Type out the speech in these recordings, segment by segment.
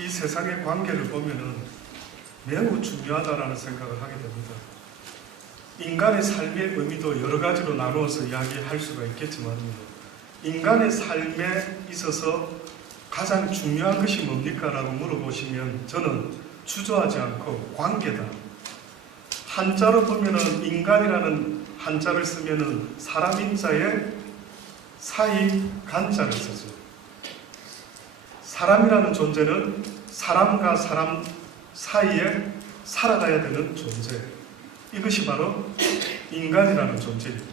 이 세상의 관계를 보면은 매우 중요하다라는 생각을 하게 됩니다. 인간의 삶의 의미도 여러 가지로 나누어서 이야기할 수가 있겠지만 인간의 삶에 있어서 가장 중요한 것이 뭡니까? 라고 물어보시면 저는 주저하지 않고 관계다. 한자로 보면은 인간이라는 한자를 쓰면은 사람 인자에 사이 간자를 쓰죠. 사람이라는 존재는 사람과 사람 사이에 살아가야 되는 존재. 이것이 바로 인간이라는 존재입니다.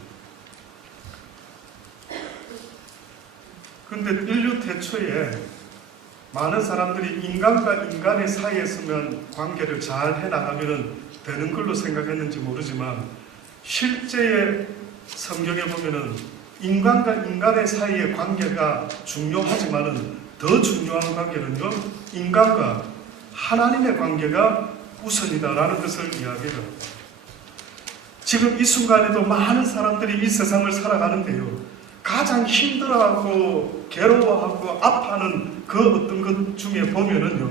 그런데 인류 태초에 많은 사람들이 인간과 인간의 사이에 있으면 관계를 잘 해나가면 되는 걸로 생각했는지 모르지만 실제의 성경에 보면은 인간과 인간의 사이의 관계가 중요하지만은 더 중요한 관계는요, 인간과 하나님의 관계가 우선이다라는 것을 이야기를 합니다. 지금 이 순간에도 많은 사람들이 이 세상을 살아가는데요, 가장 힘들어하고 괴로워하고 아파하는 그 어떤 것 중에 보면은요,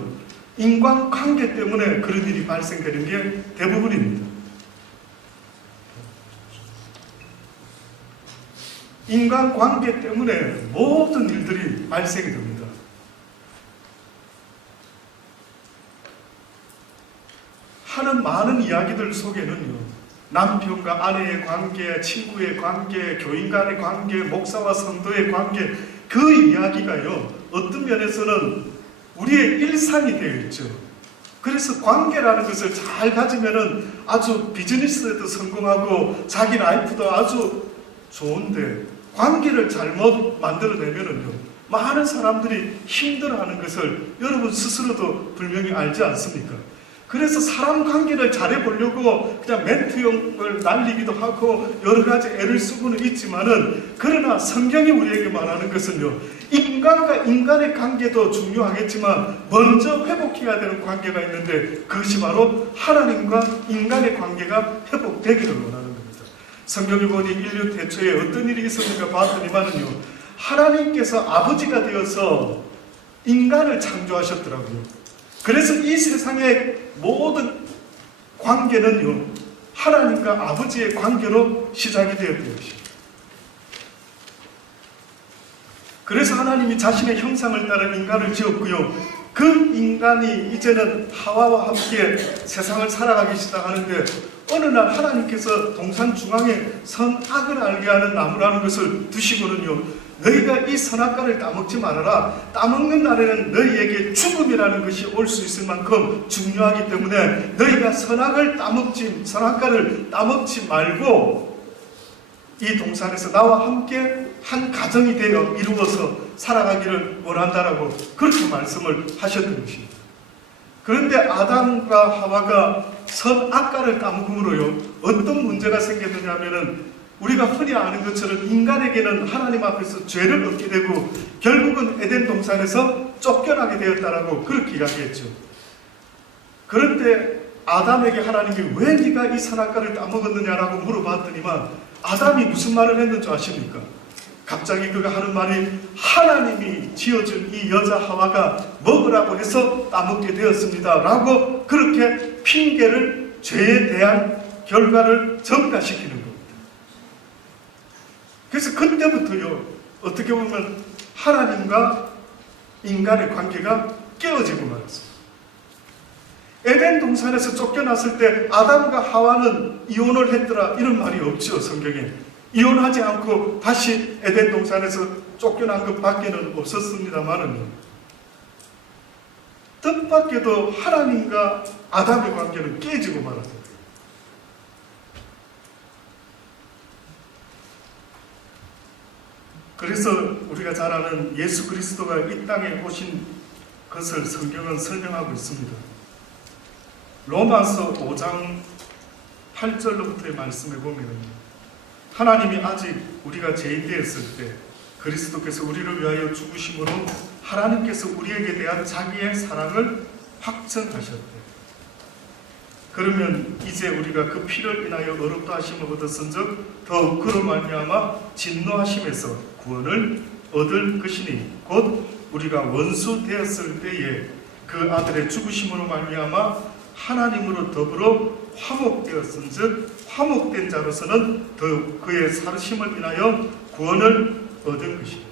인간관계 때문에 그런 일이 발생되는 게 대부분입니다. 인간관계 때문에 모든 일들이 발생이 됩니다. 하는 많은 이야기들 속에는요, 남편과 아내의 관계, 친구의 관계, 교인 간의 관계, 목사와 성도의 관계, 그 이야기가요, 어떤 면에서는 우리의 일상이 되어 있죠. 그래서 관계라는 것을 잘 가지면은 아주 비즈니스에도 성공하고 자기 라이프도 아주 좋은데 관계를 잘못 만들어내면은요, 많은 사람들이 힘들어하는 것을 여러분 스스로도 분명히 알지 않습니까? 그래서 사람 관계를 잘해보려고 그냥 멘트용을 날리기도 하고 여러 가지 애를 쓰고는 있지만은, 그러나 성경이 우리에게 말하는 것은요, 인간과 인간의 관계도 중요하겠지만 먼저 회복해야 되는 관계가 있는데 그것이 바로 하나님과 인간의 관계가 회복되기를 원하는 겁니다. 성경을 보니 인류 태초에 어떤 일이 있었는가 봤더니만은요, 하나님께서 아버지가 되어서 인간을 창조하셨더라고요. 그래서 이 세상의 모든 관계는요, 하나님과 아버지의 관계로 시작이 되었던 것입니다. 그래서 하나님이 자신의 형상을 따라 인간을 지었고요, 그 인간이 이제는 하와와 함께 세상을 살아가기 시작하는데, 어느 날 하나님께서 동산 중앙에 선악을 알게 하는 나무라는 것을 두시고는요, 너희가 이 선악과를 따먹지 말아라. 따먹는 날에는 너희에게 죽음이라는 것이 올 수 있을 만큼 중요하기 때문에 너희가 선악과를 따먹지 말고 이 동산에서 나와 함께 한 가정이 되어 이루어서 살아가기를 원한다라고 그렇게 말씀을 하셨던 것입니다. 그런데 아담과 하와가 선악과를 따먹음으로요, 어떤 문제가 생겼느냐 하면은, 우리가 흔히 아는 것처럼 인간에게는 하나님 앞에서 죄를 얻게 되고 결국은 에덴 동산에서 쫓겨나게 되었다라고 그렇게 이야기했죠. 그런데 아담에게 하나님이 왜 네가 이 선악과를 따먹었느냐라고 물어봤더니만, 아담이 무슨 말을 했는 줄 아십니까? 갑자기 그가 하는 말이, 하나님이 지어준 이 여자 하와가 먹으라고 해서 따먹게 되었습니다 라고 그렇게 핑계를, 죄에 대한 결과를 전가시키는 겁니다. 그래서 그때부터요, 어떻게 보면 하나님과 인간의 관계가 깨어지고 말았습니다. 에덴 동산에서 쫓겨났을 때 아담과 하와는 이혼을 했더라 이런 말이 없죠, 성경에. 이혼하지 않고 다시 에덴 동산에서 쫓겨난 것 밖에는 없었습니다만은, 뜻밖에도 하나님과 아담의 관계는 깨지고 말았습니다. 그래서 우리가 잘 아는 예수 그리스도가 이 땅에 오신 것을 성경은 설명하고 있습니다. 로마서 5장 8절로부터의 말씀에 보면, 하나님이 아직 우리가 죄인 되었을 때 그리스도께서 우리를 위하여 죽으심으로 하나님께서 우리에게 대한 자기의 사랑을 확증하셨대. 그러면 이제 우리가 그 피를 인하여 의롭다 하심을 얻었은즉 더욱 그로 말미암아 진노하심에서 구원을 얻을 것이니, 곧 우리가 원수 되었을 때에 그 아들의 죽으심으로 말미암아 하나님으로 더불어 화목되었은즉 화목된 자로서는 더욱 그의 살으심을 인하여 구원을 얻은 것이다.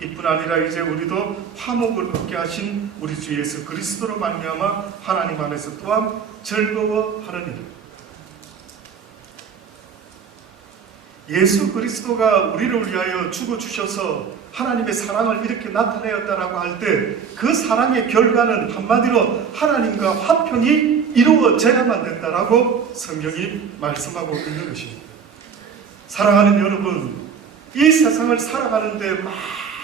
이뿐 아니라 이제 우리도 화목을 얻게 하신 우리 주 예수 그리스도로 말미암아 하나님 안에서 또한 즐거워하느니라. 예수 그리스도가 우리를 위하여 죽어주셔서 하나님의 사랑을 이렇게 나타내었다라고 할 때 그 사랑의 결과는 한마디로 하나님과 화평이 이루어져야만 된다라고 성경이 말씀하고 있는 것입니다. 사랑하는 여러분, 이 세상을 살아가는데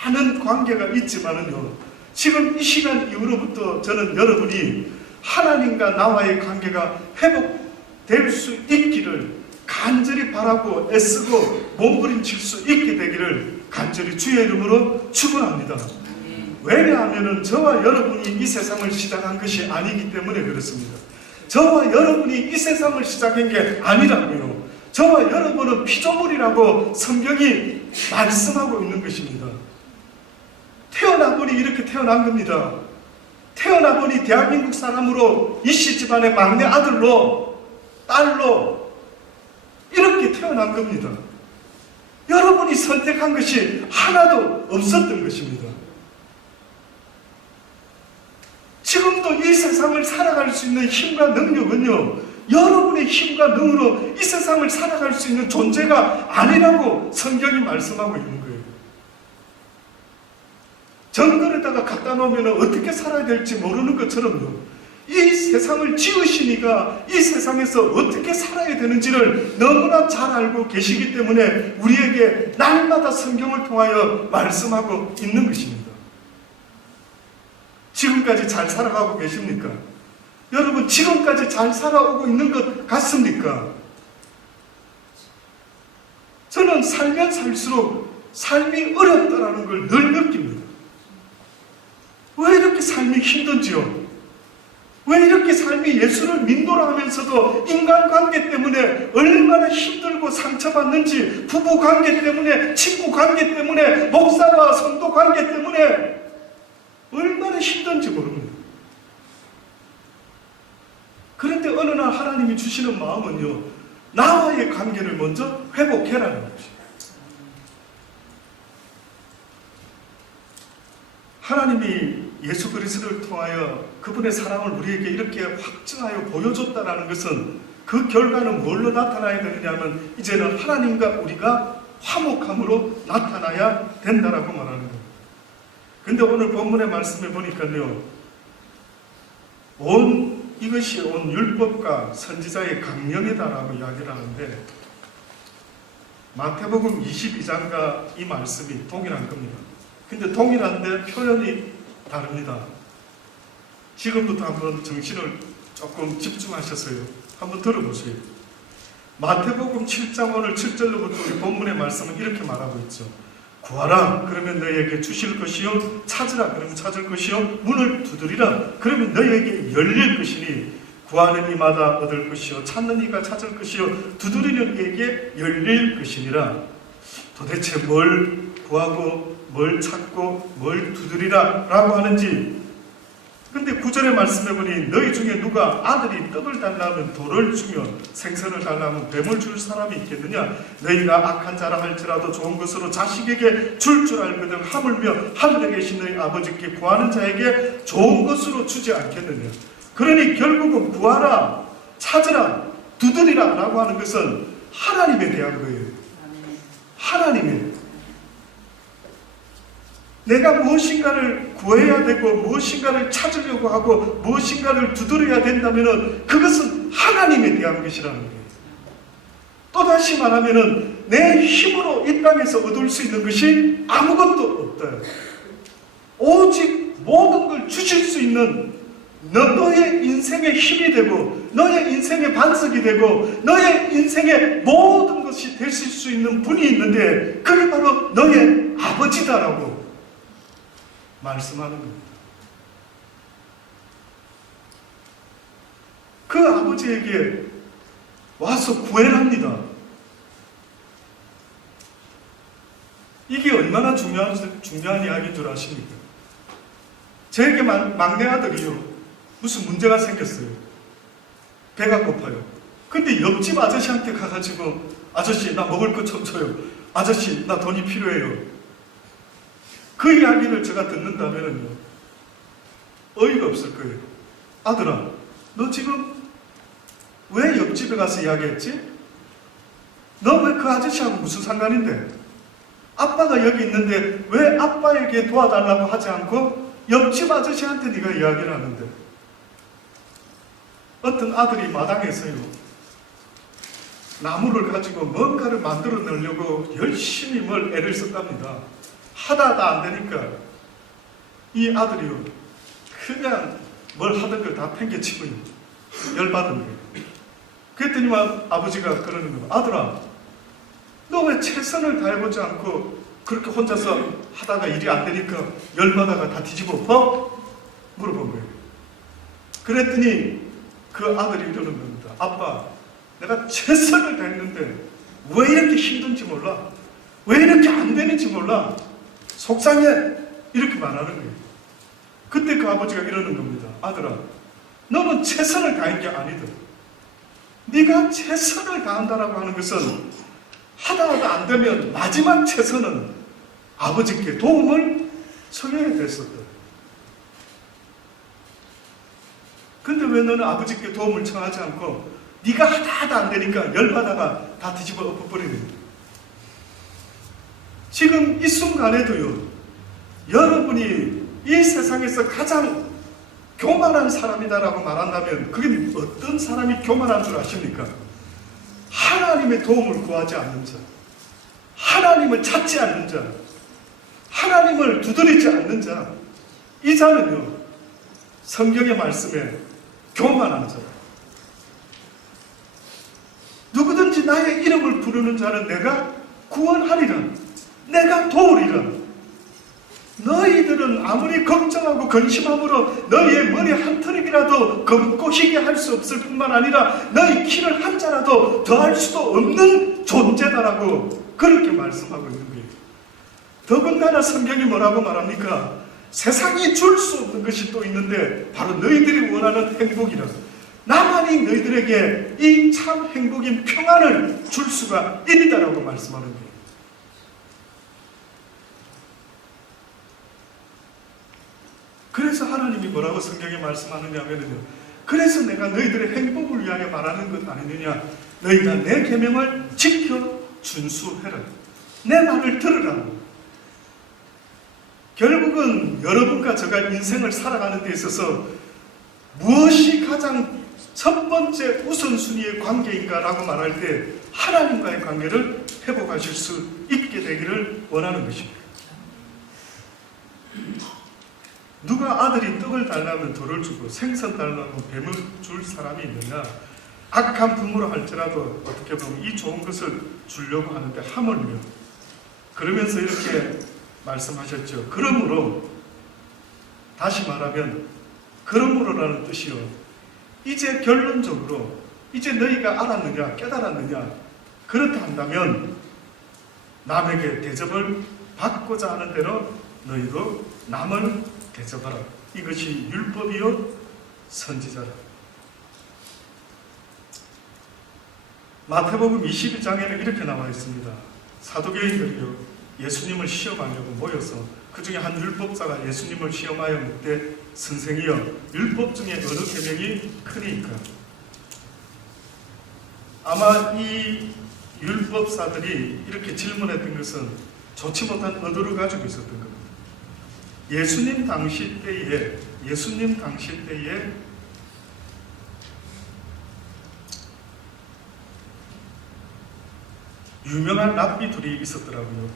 많은 관계가 있지만은요, 지금 이 시간 이후로부터 저는 여러분이 하나님과 나와의 관계가 회복될 수 있기를 간절히 바라고 애쓰고 몸부림칠 수 있게 되기를 간절히 주의 이름으로 축원합니다. 왜냐하면 저와 여러분이 이 세상을 시작한 것이 아니기 때문에 그렇습니다. 저와 여러분이 이 세상을 시작한 게 아니라고요. 저와 여러분은 피조물이라고 성경이 말씀하고 있는 것입니다. 태어나보니 이렇게 태어난 겁니다. 태어나보니 대한민국 사람으로 이씨 집안의 막내 아들로 딸로 이렇게 태어난 겁니다. 여러분이 선택한 것이 하나도 없었던 것입니다. 지금도 이 세상을 살아갈 수 있는 힘과 능력은요, 여러분의 힘과 능으로 이 세상을 살아갈 수 있는 존재가 아니라고 성경이 말씀하고 있는 거예요. 정글에다가 갖다 놓으면 어떻게 살아야 될지 모르는 것처럼요, 이 세상을 지으시니까 이 세상에서 어떻게 살아야 되는지를 너무나 잘 알고 계시기 때문에 우리에게 날마다 성경을 통하여 말씀하고 있는 것입니다. 지금까지 잘 살아가고 계십니까? 여러분, 지금까지 잘 살아오고 있는 것 같습니까? 저는 살면 살수록 삶이 어렵다라는 걸 늘 느낍니다. 왜 이렇게 삶이 힘든지요? 왜 이렇게 삶이 예수를 민도라 하면서도 인간관계 때문에 얼마나 힘들고 상처받는지, 부부관계 때문에, 친구관계 때문에, 목사와 성도관계 때문에 얼마나 힘든지 모릅니다. 그런데 어느 날 하나님이 주시는 마음은요, 나와의 관계를 먼저 회복해라는 것입니다. 하나님이 예수 그리스도를 통하여 그분의 사랑을 우리에게 이렇게 확증하여 보여줬다는 것은 그 결과는 뭘로 나타나야 되느냐면 이제는 하나님과 우리가 화목함으로 나타나야 된다라고 말하는 겁니다. 근데 오늘 본문의 말씀에 보니까요, 이것이 온 율법과 선지자의 강령이다라고 이야기를 하는데 마태복음 22장과 이 말씀이 동일한 겁니다. 근데 동일한데 표현이 다릅니다. 지금부터 한번 정신을 조금 집중하셔서요, 한번 들어보세요. 마태복음 7장 오늘 7절로부터 우리 본문의 말씀은 이렇게 말하고 있죠. 구하라 그러면 너희에게 주실 것이요, 찾으라 그러면 찾을 것이요, 문을 두드리라 그러면 너희에게 열릴 것이니 구하는 이마다 얻을 것이요, 찾는 이가 찾을 것이요, 두드리는 이에게 열릴 것이니라. 도대체 뭘 구하고 뭘 찾고 뭘 두드리라 라고 하는지. 근데 9절의 말씀해 보니 너희 중에 누가 아들이 떡을 달라면 돌을 주며 생선을 달라면 뱀을 줄 사람이 있겠느냐? 너희가 악한 자라 할지라도 좋은 것으로 자식에게 줄 알거든 하물며 하늘에 계신 너희 아버지께 구하는 자에게 좋은 것으로 주지 않겠느냐? 그러니 결국은 구하라, 찾으라, 두드리라 라고 하는 것은 하나님에 대한 거예요. 하나님의, 내가 무엇인가를 구해야 되고 무엇인가를 찾으려고 하고 무엇인가를 두드려야 된다면 그것은 하나님에 대한 것이라는 거예요. 또다시 말하면 내 힘으로 이 땅에서 얻을 수 있는 것이 아무것도 없다. 오직 모든 걸 주실 수 있는 너의 인생의 힘이 되고 너의 인생의 반석이 되고 너의 인생의 모든 것이 되실 수 있는 분이 있는데 그게 바로 너의 아버지다라고 말씀하는 겁니다. 그 아버지에게 와서 구해랍니다. 이게 얼마나 중요한 이야기인 줄 아십니까? 저에게 막내 아들이요, 무슨 문제가 생겼어요. 배가 고파요. 근데 옆집 아저씨한테 가가지고, 아저씨 나 먹을 것 좀 줘요. 아저씨 나 돈이 필요해요. 그 이야기를 제가 듣는다면요, 어이가 없을 거예요. 아들아, 너 지금 왜 옆집에 가서 이야기했지? 너 왜 그 아저씨하고 무슨 상관인데? 아빠가 여기 있는데 왜 아빠에게 도와달라고 하지 않고 옆집 아저씨한테 네가 이야기를 하는데? 어떤 아들이 마당에서요, 나무를 가지고 뭔가를 만들어 내려고 열심히 뭘 애를 썼답니다. 하다가 안 되니까 이 아들이요, 그냥 뭘 하던 걸 다 팽개치고요, 열받은 거예요. 그랬더니만 아버지가 그러는 거예요. 아들아, 너 왜 최선을 다해보지 않고 그렇게 혼자서 하다가 일이 안 되니까 열받아가 다 뒤집어 엎어? 물어본 거예요. 그랬더니 그 아들이 이러는 겁니다. 아빠, 내가 최선을 다했는데 왜 이렇게 힘든지 몰라. 왜 이렇게 안 되는지 몰라. 속상해. 이렇게 말하는 거예요. 그때 그 아버지가 이러는 겁니다. 아들아, 너는 최선을 다한 게 아니다. 네가 최선을 다한다라고 하는 것은 하다가 안 되면 마지막 최선은 아버지께 도움을 청해야 됐었다. 근데 왜 너는 아버지께 도움을 청하지 않고 네가 하다 안 되니까 열받아가 다 뒤집어 엎어버리는 거야. 지금 이 순간에도요, 여러분이 이 세상에서 가장 교만한 사람이다라고 말한다면 그게 어떤 사람이 교만한 줄 아십니까? 하나님의 도움을 구하지 않는 자, 하나님을 찾지 않는 자, 하나님을 두드리지 않는 자, 이 자는요, 성경의 말씀에 교만한 자. 누구든지 나의 이름을 부르는 자는 내가 구원하리라, 내가 도우리라. 너희들은 아무리 걱정하고 근심함으로 너희의 머리 한 털이라도 검고 희게 할 수 없을 뿐만 아니라 너희 키를 한 자라도 더할 수도 없는 존재다라고 그렇게 말씀하고 있는 거예요. 더군다나 성경이 뭐라고 말합니까? 세상이 줄 수 없는 것이 또 있는데 바로 너희들이 원하는 행복이라. 나만이 너희들에게 이 참 행복인 평안을 줄 수가 있다라고 말씀하는 거예요. 그래서 하나님이 뭐라고 성경에 말씀하느냐 하면요, 그래서 내가 너희들의 행복을 위하여 말하는 것 아니느냐. 너희가 내 계명을 지켜 준수해라. 내 말을 들으라고. 결국은 여러분과 제가 인생을 살아가는 데 있어서 무엇이 가장 첫 번째 우선순위의 관계인가라고 말할 때 하나님과의 관계를 회복하실 수 있게 되기를 원하는 것입니다. 누가 아들이 떡을 달라면 돌을 주고 생선 달라면 뱀을 줄 사람이 있느냐. 악한 부모로 할지라도 어떻게 보면 이 좋은 것을 주려고 하는데 하물며, 그러면서 이렇게 말씀하셨죠. 그러므로, 다시 말하면 그러므로라는 뜻이요, 이제 결론적으로 이제 너희가 알았느냐 깨달았느냐. 그렇다 한다면 남에게 대접을 받고자 하는 대로 너희도 남을 대접하라. 이것이 율법이요 선지자라. 마태복음 22장에는 이렇게 나와 있습니다. 사두개인들이요, 예수님을 시험하려고 모여서 그 중에 한 율법사가 예수님을 시험하여 묻되, 선생이여, 율법 중에 어느 계명이 크니까? 아마 이 율법사들이 이렇게 질문했던 것은 좋지 못한 의도를 가지고 있었던 겁니다. 예수님 당시 때에 유명한 랍비 둘이 있었더라고요.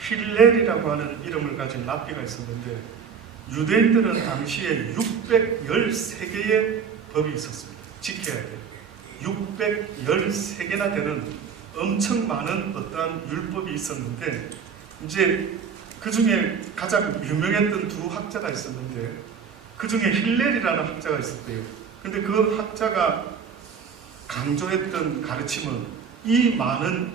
힐렐이라고 하는 이름을 가진 랍비가 있었는데, 유대인들은 당시에 613개의 법이 있었습니다. 지켜야 돼요. 613개나 되는 엄청 많은 어떠한 율법이 있었는데, 이제 그 중에 가장 유명했던 두 학자가 있었는데, 그 중에 힐렐이라는 학자가 있었대요. 근데 그 학자가 강조했던 가르침은 이 많은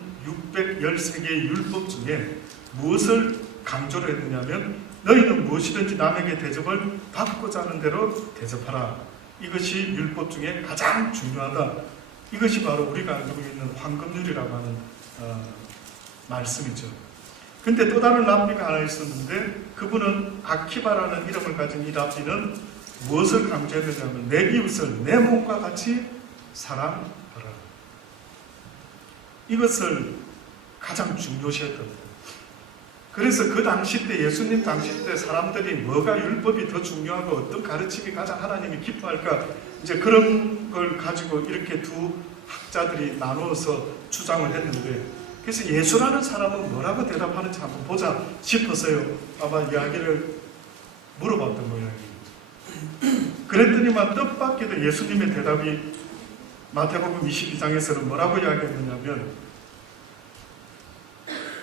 613개의 율법 중에 무엇을 강조를 했느냐면 너희는 무엇이든지 남에게 대접을 받고자 하는 대로 대접하라. 이것이 율법 중에 가장 중요하다. 이것이 바로 우리가 알고 있는 황금률이라고 하는 말씀이죠. 근데 또 다른 랍비가 하나 있었는데 그분은 아키바라는 이름을 가진 이 랍비는 무엇을 강조했느냐면 내 이웃을 내 몸과 같이 사랑하라. 이것을 가장 중요시했던 거예요. 그래서 그 당시 때 예수님 당시 때 사람들이 뭐가 율법이 더 중요하고 어떤 가르침이 가장 하나님이 기뻐할까 이제 그런 걸 가지고 이렇게 두 학자들이 나누어서 주장을 했는데 그래서 예수라는 사람은 뭐라고 대답하는지 한번 보자 싶어서요. 아마 이야기를 물어봤던 모양이에요. 그랬더니만 뜻밖에도 예수님의 대답이 마태복음 22장에서는 뭐라고 이야기했느냐면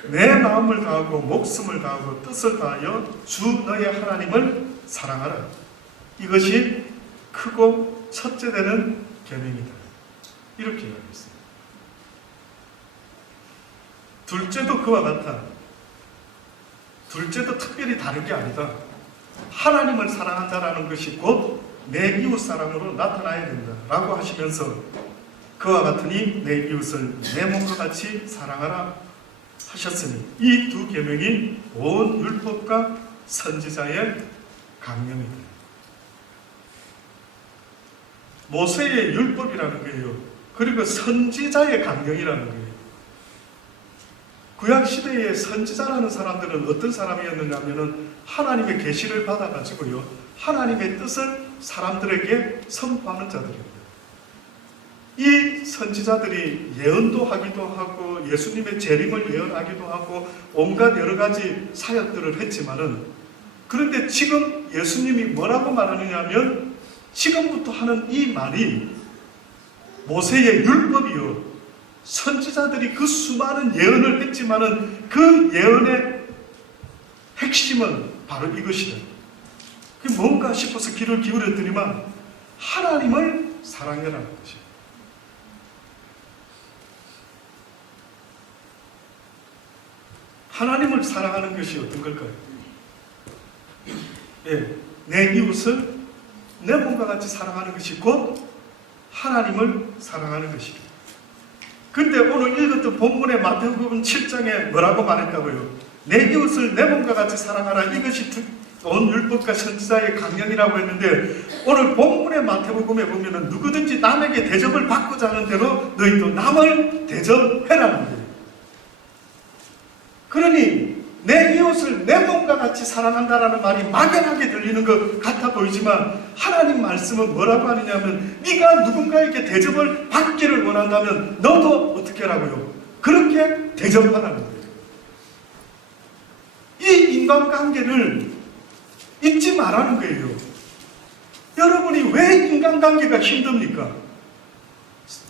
내 마음을 다하고 목숨을 다하고 뜻을 다하여 주 너의 하나님을 사랑하라. 이것이 크고 첫째 되는 계명이다. 이렇게 이야기했습니다. 둘째도 그와 같아. 둘째도 특별히 다른 게 아니다. 하나님을 사랑한다라는 것이 곧 내 이웃 사랑으로 나타나야 된다 라고 하시면서 그와 같으니 내 이웃을 내 몸과 같이 사랑하라 하셨으니 이 두 계명이 온 율법과 선지자의 강령이다. 모세의 율법이라는 거예요. 그리고 선지자의 강령이라는 거예요. 구약시대의 선지자라는 사람들은 어떤 사람이었느냐면 하나님의 계시를 받아가지고요 하나님의 뜻을 사람들에게 선포하는 자들입니다. 이 선지자들이 예언도 하기도 하고 예수님의 재림을 예언하기도 하고 온갖 여러 가지 사역들을 했지만은 그런데 지금 예수님이 뭐라고 말하느냐면 지금부터 하는 이 말이 모세의 율법이요 선지자들이 그 수많은 예언을 했지만은 그 예언의 핵심은 바로 이것이다. 그게 뭔가 싶어서 귀를 기울였더니만 하나님을 사랑해라는 것이에요. 하나님을 사랑하는 것이 어떤 걸까요? 예, 내 이웃을 내 몸과 같이 사랑하는 것이 곧 하나님을 사랑하는 것이다. 근데 오늘 읽었던 본문의 마태복음 7장에 뭐라고 말했다고요? 내 이웃을 내 몸과 같이 사랑하라. 이것이 온 율법과 선지자의 강령이라고 했는데 오늘 본문의 마태복음에 보면은 누구든지 남에게 대접을 받고자 하는 대로 너희도 남을 대접해라는 거예요. 그러니 내 이웃을 내 몸과 같이 사랑한다라는 말이 막연하게 들리는 것 같아 보이지만 하나님 말씀은 뭐라고 하느냐면 네가 누군가에게 대접을 받기를 원한다면 너도 어떻게 하라고요? 그렇게 대접하라는 거예요. 이 인간관계를 잊지 말라는 거예요. 여러분이 왜 인간관계가 힘듭니까?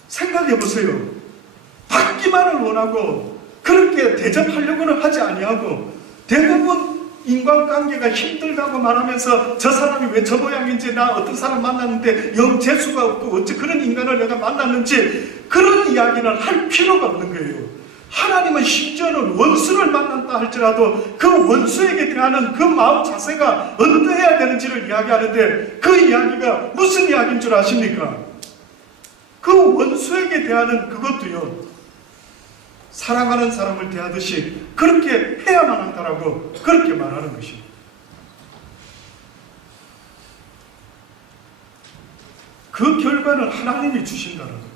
생각해 보세요. 받기만을 원하고 그렇게 대접하려고는 하지 아니하고 대부분 인간관계가 힘들다고 말하면서 저 사람이 왜 저 모양인지 나 어떤 사람 만났는데 영 재수가 없고 어찌 그런 인간을 내가 만났는지 그런 이야기는 할 필요가 없는 거예요. 하나님은 심지어는 원수를 만났다 할지라도 그 원수에게 대하는 그 마음 자세가 어떠해야 되는지를 이야기하는데 그 이야기가 무슨 이야기인 줄 아십니까? 그 원수에게 대하는 그것도요 사랑하는 사람을 대하듯이 그렇게 해야만 한다라고 그렇게 말하는 것입니다. 그 결과는 하나님이 주신다는 거예요.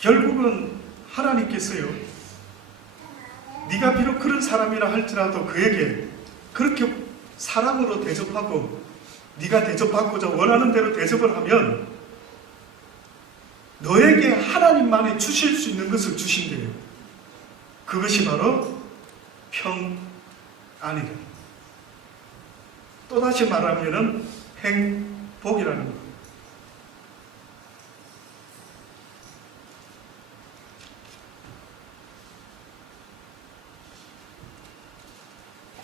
결국은 하나님께서요 네가 비록 그런 사람이라 할지라도 그에게 그렇게 사랑으로 대접하고 네가 대접받고자 원하는 대로 대접을 하면 너에게 하나님만이 주실 수 있는 것을 주신대요. 그것이 바로 평안이다. 또다시 말하면 행복이라는 것.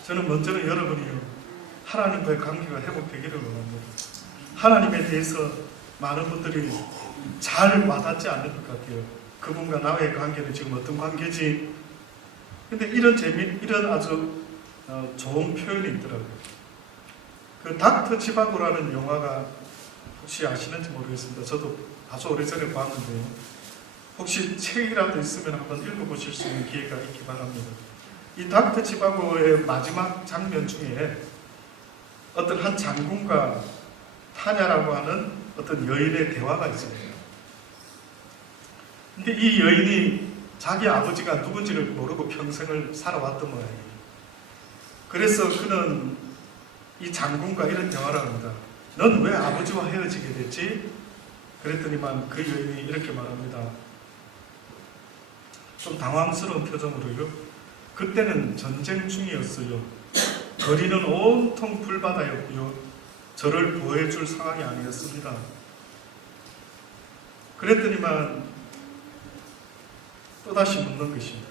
저는 먼저는 여러분이요 하나님과의 관계가 회복되기를 원합니다. 하나님에 대해서 많은 분들이 잘 와닿지 않는 것 같아요. 그분과 나의 관계는 지금 어떤 관계지? 근데 이런 아주 좋은 표현이 있더라고요. 그 닥터 지바고라는 영화가 혹시 아시는지 모르겠습니다. 저도 아주 오래전에 봤는데요. 혹시 책이라도 있으면 한번 읽어보실 수 있는 기회가 있기 바랍니다. 이 닥터 지바고의 마지막 장면 중에 어떤 한 장군과 타냐라고 하는 어떤 여인의 대화가 있습니다. 근데 이 여인이 자기 아버지가 누군지를 모르고 평생을 살아왔던 모양이에요. 그래서 그는 이 장군과 이런 대화를 합니다. 넌 왜 아버지와 헤어지게 됐지? 그랬더니만 그 여인이 이렇게 말합니다. 좀 당황스러운 표정으로요. 그때는 전쟁 중이었어요. 거리는 온통 불바다였고요. 저를 보호해줄 상황이 아니었습니다. 그랬더니만 또다시 묻는 것입니다.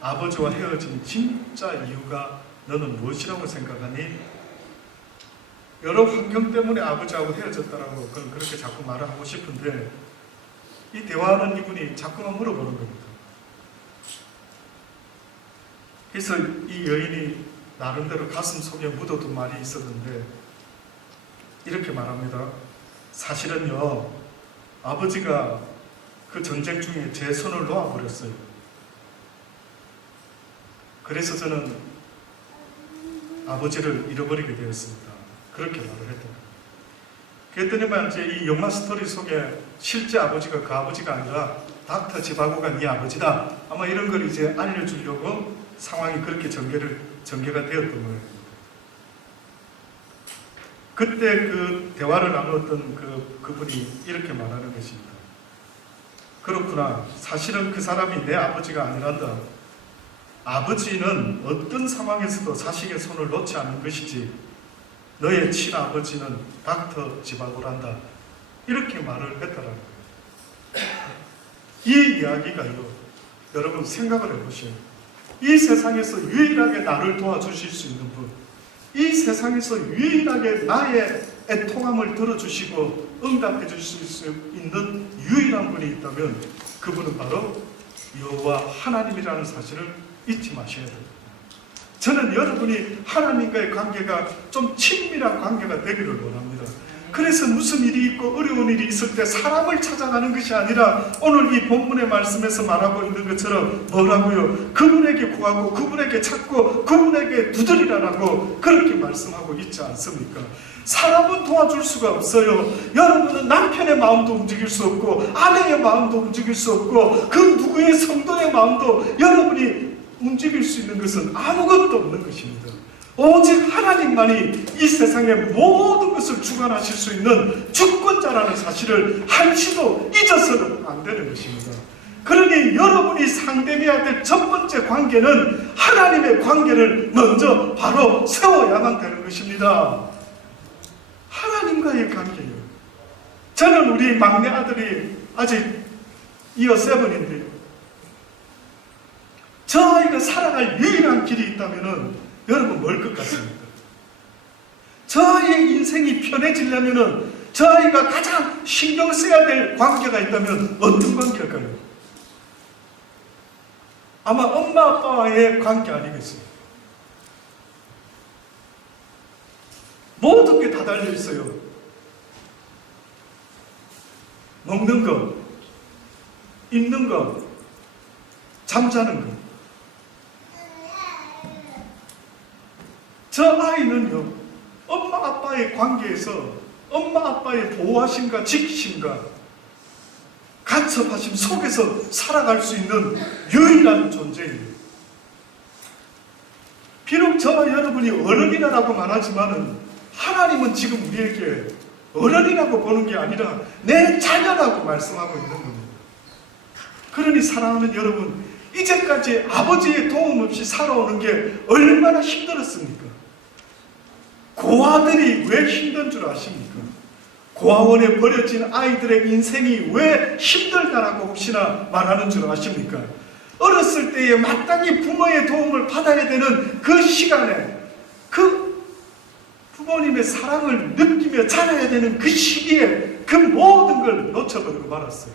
아버지와 헤어진 진짜 이유가 너는 무엇이라고 생각하니? 여러 환경 때문에 아버지하고 헤어졌다라고 그렇게 자꾸 말을 하고 싶은데 이 대화하는 이분이 자꾸만 물어보는 겁니다. 그래서 이 여인이 나름대로 가슴 속에 묻어둔 말이 있었는데 이렇게 말합니다. 사실은요, 아버지가 그 전쟁 중에 제 손을 놓아버렸어요. 그래서 저는 아버지를 잃어버리게 되었습니다. 그렇게 말을 했더라고요. 그랬더니만 이제 이 영화 스토리 속에 실제 아버지가 그 아버지가 아니라 닥터 지바고가 네 아버지다. 아마 이런 걸 이제 알려주려고 상황이 그렇게 전개가 되었던 거예요. 그때 그 대화를 나누었던 그분이 이렇게 말하는 것입니다. 그렇구나. 사실은 그 사람이 내 아버지가 아니란다. 아버지는 어떤 상황에서도 자식의 손을 놓지 않는 것이지 너의 친아버지는 닥터 지바고란다. 이렇게 말을 했더라고요. 이 이야기가요. 여러분 생각을 해보세요. 이 세상에서 유일하게 나를 도와주실 수 있는 분, 이 세상에서 유일하게 나의 애통함을 들어주시고 응답해 주실 수 있는 유일한 분이 있다면 그분은 바로 여호와 하나님이라는 사실을 잊지 마셔야 됩니다. 저는 여러분이 하나님과의 관계가 좀 친밀한 관계가 되기를 원합니다. 그래서 무슨 일이 있고 어려운 일이 있을 때 사람을 찾아가는 것이 아니라 오늘 이 본문의 말씀에서 말하고 있는 것처럼 뭐라고요? 그분에게 구하고 그분에게 찾고 그분에게 두드리라라고 그렇게 말씀하고 있지 않습니까? 사람은 도와줄 수가 없어요. 여러분은 남편의 마음도 움직일 수 없고 아내의 마음도 움직일 수 없고 그 누구의 성도의 마음도 여러분이 움직일 수 있는 것은 아무것도 없는 것입니다. 오직 하나님만이 이 세상의 모든 것을 주관하실 수 있는 주권자라는 사실을 한시도 잊어서는 안 되는 것입니다. 그러니 여러분이 상대해야 될 첫 번째 관계는 하나님의 관계를 먼저 바로 세워야만 되는 것입니다. 하나님과의 관계예요. 저는 우리 막내 아들이 아직 이어 세븐인데요. 저 아이가 살아갈 유일한 길이 있다면 여러분 뭘 것 같습니까? 저 아이의 인생이 편해지려면 저 아이가 가장 신경 써야 될 관계가 있다면 어떤 관계일까요? 아마 엄마 아빠와의 관계 아니겠어요? 모든 게 다 달려 있어요. 먹는 거, 입는 거, 잠자는 거. 저 아이는요, 엄마 아빠의 관계에서 엄마 아빠의 보호하심과 지키심과 간섭하심 속에서 살아갈 수 있는 유일한 존재예요. 비록 저와 여러분이 어른이라고 말하지만은 하나님은 지금 우리에게 어른이라고 보는 게 아니라 내 자녀라고 말씀하고 있는 겁니다. 그러니 사랑하는 여러분, 이제까지 아버지의 도움 없이 살아오는 게 얼마나 힘들었습니까? 고아들이 왜 힘든 줄 아십니까? 고아원에 버려진 아이들의 인생이 왜 힘들다라고 혹시나 말하는 줄 아십니까? 어렸을 때에 마땅히 부모의 도움을 받아야 되는 그 시간에 그 부모님의 사랑을 느끼며 자라야 되는 그 시기에 그 모든 걸 놓쳐버리고 말았어요.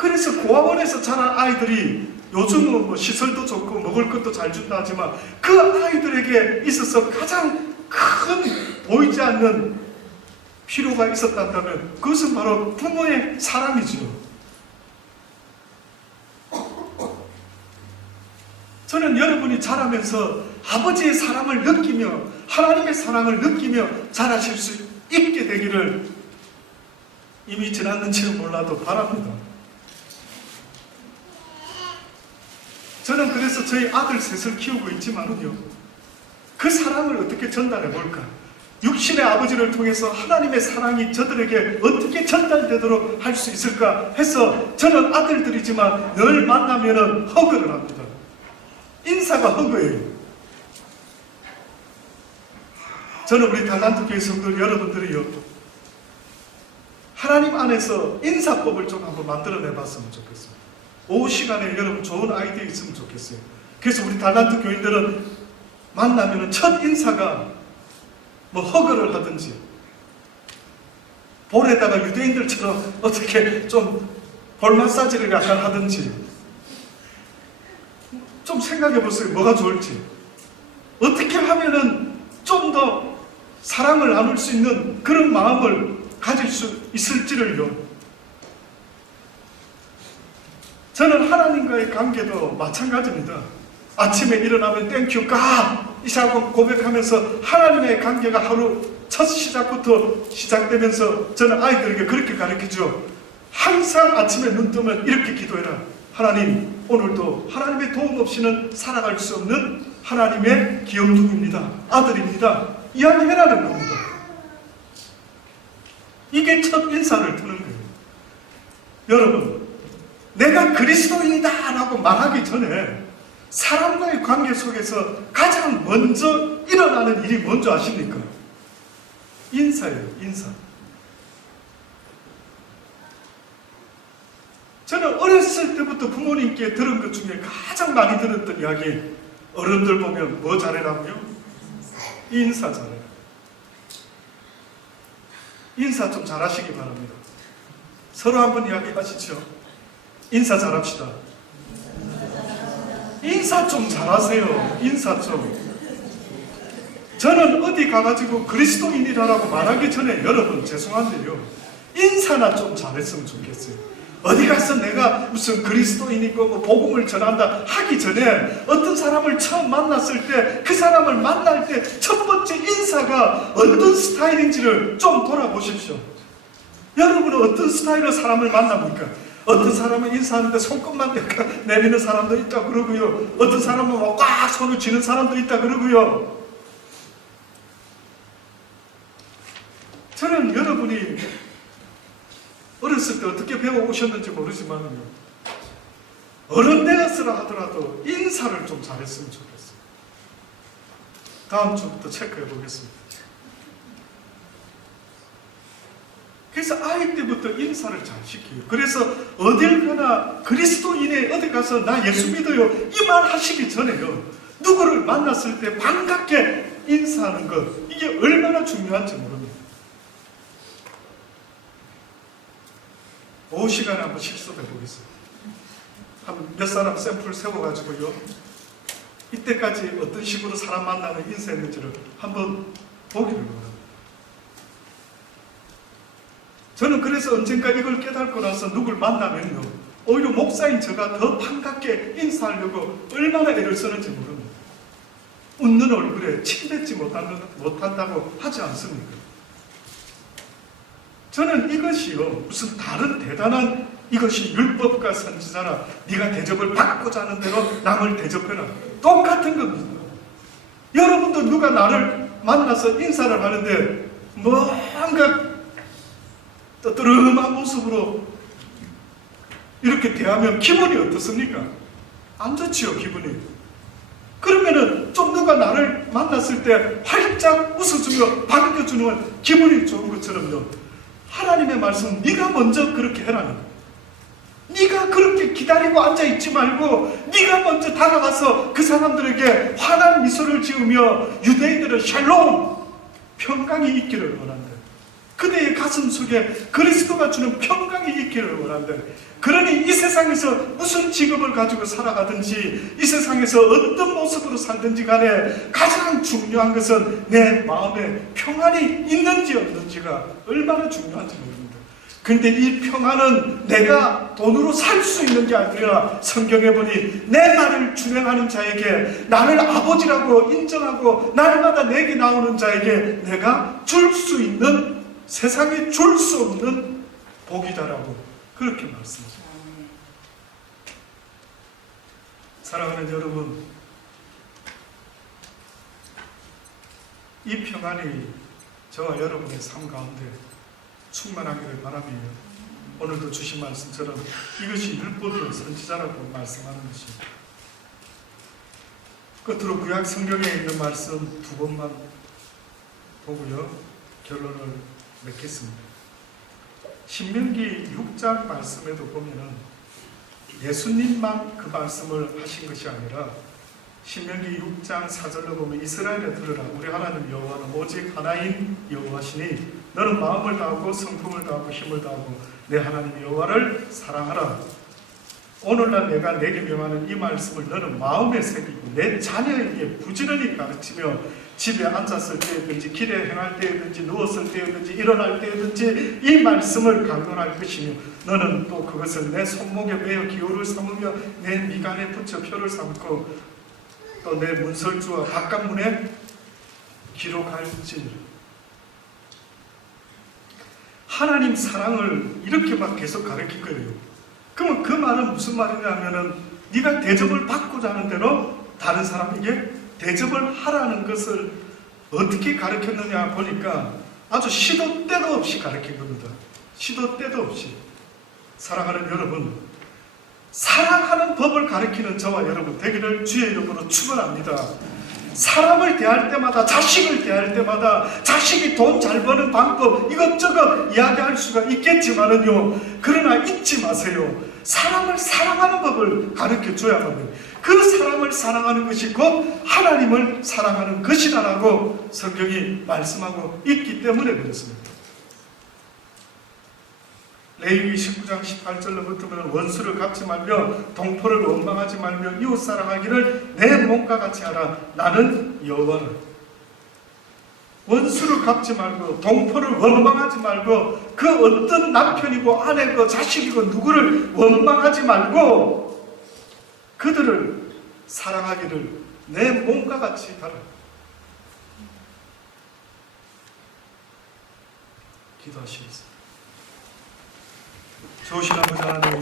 그래서 고아원에서 자란 아이들이 요즘은 뭐 시설도 좋고 먹을 것도 잘 준다 하지만 그 아이들에게 있어서 가장 큰 보이지 않는 필요가 있었다면 그것은 바로 부모의 사랑이죠. 저는 여러분이 자라면서 아버지의 사랑을 느끼며 하나님의 사랑을 느끼며 자라실 수 있게 되기를 이미 지났는지는 몰라도 바랍니다. 저는 그래서 저희 아들 셋을 키우고 있지만은요, 그 사랑을 어떻게 전달해 볼까? 육신의 아버지를 통해서 하나님의 사랑이 저들에게 어떻게 전달되도록 할 수 있을까 해서 저는 아들들이지만 늘 만나면은 허그를 합니다. 인사가 허그예요. 저는 우리 달란트 교회 성도들 여러분들이요, 하나님 안에서 인사법을 좀 한번 만들어내 봤으면 좋겠어요. 오후 시간에 여러분 좋은 아이디어 있으면 좋겠어요. 그래서 우리 달란트 교인들은 만나면 첫 인사가 뭐 허그를 하든지 볼에다가 유대인들처럼 어떻게 좀 볼 마사지를 약간 하든지 좀 생각해 보세요. 뭐가 좋을지. 어떻게 하면은 좀 더 사랑을 나눌 수 있는 그런 마음을 가질 수 있을지를요. 저는 하나님과의 관계도 마찬가지입니다. 아침에 일어나면 땡큐 가! 이사하고 고백하면서 하나님의 관계가 하루 첫 시작부터 시작되면서 저는 아이들에게 그렇게 가르치죠. 항상 아침에 눈 뜨면 이렇게 기도해라. 하나님, 오늘도 하나님의 도움 없이는 살아갈 수 없는 하나님의 귀염둥이입니다. 아들입니다. 이야기해라는 겁니다. 이게 첫 인사를 트는 거예요. 여러분, 내가 그리스도인이다 라고 말하기 전에 사람과의 관계 속에서 가장 먼저 일어나는 일이 뭔지 아십니까? 인사예요. 인사. 저는 어렸을 때부터 부모님께 들은 것 중에 가장 많이 들었던 이야기, 어른들 보면 뭐 잘해라고요? 인사 잘해라. 인사 좀 잘하시기 바랍니다. 서로 한번 이야기하시죠. 인사 잘합시다. 인사 좀 잘하세요. 인사 좀. 저는 어디 가가지고 그리스도인이라고 말하기 전에 여러분 죄송한데요, 인사나 좀 잘했으면 좋겠어요. 어디 가서 내가 무슨 그리스도인이고 뭐 복음을 전한다 하기 전에 어떤 사람을 처음 만났을 때 그 사람을 만날 때 첫 번째 인사가 어떤 스타일인지를 좀 돌아보십시오. 여러분은 어떤 스타일로 사람을 만납니까? 어떤 사람은 인사하는데 손끝만 약간 내미는 사람도 있다 그러고요. 어떤 사람은 꽉 손을 쥐는 사람도 있다 그러고요. 저는 여러분이 어렸을 때 어떻게 배워오셨는지 모르지만요, 어른 되었으라 하더라도 인사를 좀 잘했으면 좋겠어요. 다음 주부터 체크해 보겠습니다. 그래서 아이 때부터 인사를 잘 시켜요. 그래서 어딜 가나 그리스도인에 어디 가서 나 예수 믿어요 이 말 하시기 전에요, 누구를 만났을 때 반갑게 인사하는 것, 이게 얼마나 중요한지 모릅니다. 오후 시간에 한번 실습해 보겠습니다. 한 몇 사람 샘플 세워가지고요, 이때까지 어떤 식으로 사람 만나는 인사했는지를 한번 보기를 원합니다. 저는 그래서 언젠가 이걸 깨닫고 나서 누굴 만나면요, 오히려 목사인 제가 더 반갑게 인사하려고 얼마나 애를 쓰는지 모릅니다. 웃는 얼굴에 침 뱉지 못한다고 하지 않습니까? 저는 이것이요, 무슨 다른 대단한 이것이 율법과 선지자라 네가 대접을 받고자 하는 대로 남을 대접해라, 똑같은 겁니다. 여러분도 누가 나를 만나서 인사를 하는데 뭔가 떠들음한 모습으로 이렇게 대하면 기분이 어떻습니까? 안 좋지요, 기분이. 그러면은 좀 누가 나를 만났을 때 활짝 웃어주며 반겨주는 건 기분이 좋은 것처럼요, 하나님의 말씀 네가 먼저 그렇게 해라는 거예요. 네가 그렇게 기다리고 앉아있지 말고 네가 먼저 다가가서 그 사람들에게 환한 미소를 지으며 유대인들은 샬롬, 평강이 있기를 원한다. 그대의 가슴 속에 그리스도가 주는 평강이 있기를 원한다. 그러니 이 세상에서 무슨 직업을 가지고 살아가든지 이 세상에서 어떤 모습으로 살든지 간에 가장 중요한 것은 내 마음에 평안이 있는지 없는지가 얼마나 중요한지 모릅니다. 그런데 이 평안은 내가 돈으로 살 수 있는 게 아니라 성경에 보니 내 말을 준행하는 자에게, 나를 아버지라고 인정하고 날마다 내게 나오는 자에게 내가 줄 수 있는, 세상에 줄 수 없는 복이다라고 그렇게 말씀하십니다. 사랑하는 여러분, 이 평안이 저와 여러분의 삶 가운데 충만하기를 바라며 오늘도 주신 말씀처럼 이것이 율법의 선지자라고 말씀하는 것입니다. 끝으로 구약 성경에 있는 말씀 두 번만 보고요, 결론을 맺겠습니다. 신명기 6장 말씀에도 보면은 예수님만 그 말씀을 하신 것이 아니라 신명기 6장 4절로 보면 이스라엘에 들으라, 우리 하나님 여호와는 오직 하나인 여호와시니 너는 마음을 다하고 성품을 다하고 힘을 다하고 내 하나님 여호와를 사랑하라. 오늘날 내가 내게 명하는 이 말씀을 너는 마음에 새기고 내 자녀에게 부지런히 가르치며 집에 앉았을 때든지 길에 행할 때든지 누웠을 때든지 일어날 때든지 이 말씀을 강론할 것이며 너는 또 그것을 내 손목에 매어 기호를 삼으며 내 미간에 붙여 표를 삼고 또 내 문설주와 바깥문에 기록할지니라. 하나님 사랑을 이렇게 막 계속 가르칠 거예요. 그러면 그 말은 무슨 말이냐면은 네가 대접을 받고자 하는 대로 다른 사람에게 대접을 하라는 것을 어떻게 가르쳤느냐 보니까 아주 시도 때도 없이 가르친 겁니다. 시도 때도 없이. 사랑하는 여러분, 사랑하는 법을 가르치는 저와 여러분 되기를 주의 이름으로 축원합니다. 사람을 대할 때마다, 자식을 대할 때마다 자식이 돈 잘 버는 방법 이것저것 이야기할 수가 있겠지만은요, 그러나 잊지 마세요. 사람을 사랑하는 법을 가르쳐 줘야만, 그 사람을 사랑하는 것이 곧 하나님을 사랑하는 것이다라고 성경이 말씀하고 있기 때문에 그렇습니다. 레위기 19장 18절로부터는 원수를 갚지 말며 동포를 원망하지 말며 이웃 사랑하기를 내 몸과 같이 하라. 나는 여호와라. 원수를 갚지 말고 동포를 원망하지 말고 그 어떤 남편이고 아내고 자식이고 누구를 원망하지 말고 그들을 사랑하기를 내 몸과 같이 하라. 기도하시겠습니다. 좋으신 아버지 하나님,